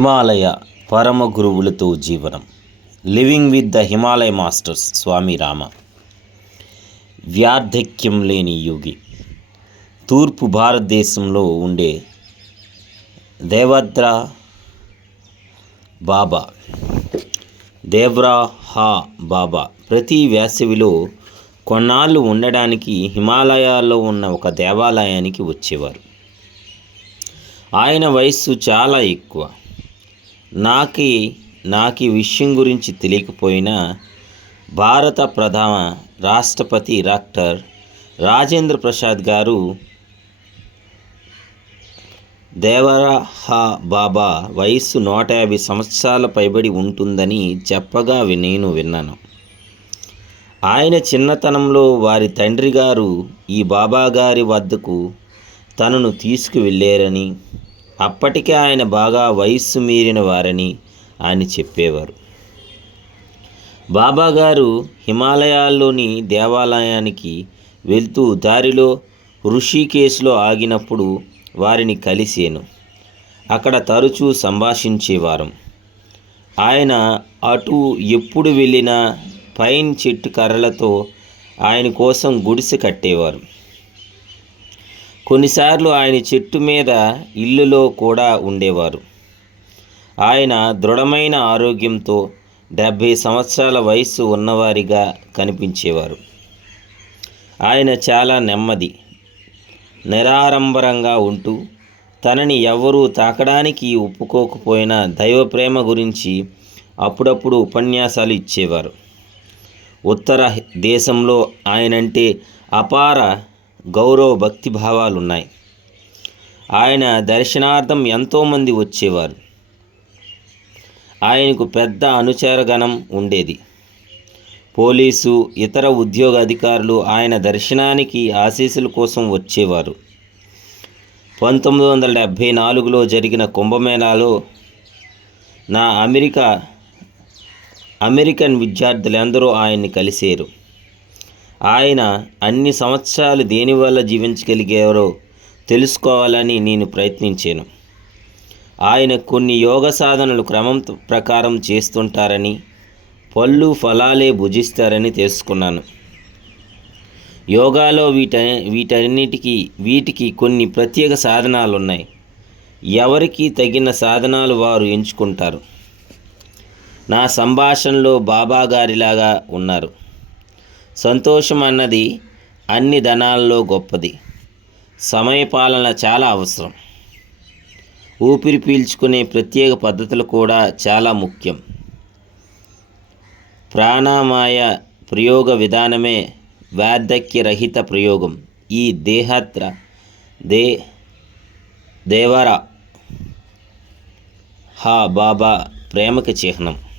హిమాలయ పరమ గురువులతో జీవనం. Living with the Himalaya masters Swami Rama. వ్యార్ధక్యం లేని యోగి. తూర్పు భారతదేశంలో ఉండే దేవద్ర బాబా. దేవ్రాహా బాబా. ప్రతి వేసవిలో కొన్నాళ్ళు ఉండడానికి హిమాలయాల్లో ఉన్న ఒక దేవాలయానికి వచ్చేవారు. ఆయన వయస్సు చాలా ఎక్కువ. నాకి నాకు ఈ విషయం గురించి తెలియకపోయినా భారత ప్రధాన రాష్ట్రపతి డాక్టర్ రాజేంద్ర ప్రసాద్ గారు దేవరహా బాబా వయస్సు నూట యాభై సంవత్సరాల పైబడి ఉంటుందని చెప్పగా నేను విన్నాను. ఆయన చిన్నతనంలో వారి తండ్రి గారు ఈ బాబా గారి వద్దకు తనను తీసుకువెళ్ళారని అప్పటికే ఆయన బాగా వయస్సు మీరిన వారని ఆయన చెప్పేవారు. బాబా గారు హిమాలయాల్లోని దేవాలయానికి వెళ్తూ దారిలో ఋషికేశ్లో ఆగినప్పుడు వారిని కలిసేను. అక్కడ తరచూ సంభాషించేవారం. ఆయన అటు ఎప్పుడు వెళ్ళినా పైన్ చెట్టు కర్రలతో ఆయన కోసం గుడిసె కట్టేవారు. కొన్నిసార్లు ఆయన చెట్టు మీద ఇల్లులో కూడా ఉండేవారు. ఆయన దృఢమైన ఆరోగ్యంతో డెబ్భై సంవత్సరాల వయస్సు ఉన్నవారిగా కనిపించేవారు. ఆయన చాలా నెమ్మది నిరాడంబరంగా ఉంటూ తనని ఎవరూ తాకడానికి ఒప్పుకోకపోయినా దైవ ప్రేమ గురించి అప్పుడప్పుడు ఉపన్యాసాలు ఇచ్చేవారు. ఉత్తర దేశంలో ఆయనంటే అపార గౌరవ భక్తి భావాలు ఉన్నాయి ఆయన దర్శనార్థం ఎంతోమంది వచ్చేవారు. ఆయనకు పెద్ద అనుచరగణం ఉండేది. పోలీసు ఇతర ఉద్యోగ అధికారులు ఆయన దర్శనానికి ఆశీస్సుల కోసం వచ్చేవారు. పంతొమ్మిది వందల డెబ్భై నాలుగులో జరిగిన కుంభమేళాలో నా అమెరికా అమెరికన్ విద్యార్థులందరూ ఆయన్ని కలిశారు. ఆయన అన్ని సంవత్సరాలు దేనివల్ల జీవించగలిగారో తెలుసుకోవాలని నేను ప్రయత్నించాను. ఆయన కొన్ని యోగ సాధనలు క్రమం ప్రకారం చేస్తుంటారని పళ్ళు ఫలాలే భుజిస్తారని తెలుసుకున్నాను. యోగాలో వీట వీటన్నిటికీ వీటికి కొన్ని ప్రత్యేక సాధనాలు ఉన్నాయి ఎవరికి తగిన సాధనాలు వారు ఎంచుకుంటారు. నా సంభాషణలో బాబా గారిలాగా ఉన్నారు. సంతోషం అన్నది అన్ని ధనాల్లో గొప్పది. సమయపాలన చాలా అవసరం. ఊపిరి పీల్చుకునే ప్రత్యేక పద్ధతులు కూడా చాలా ముఖ్యం. ప్రాణామాయ ప్రయోగ విధానమే వార్ధక్య రహిత ప్రయోగం. ఈ దేహత్ర దే దేవర హా బాబా ప్రేమకి చిహ్నం.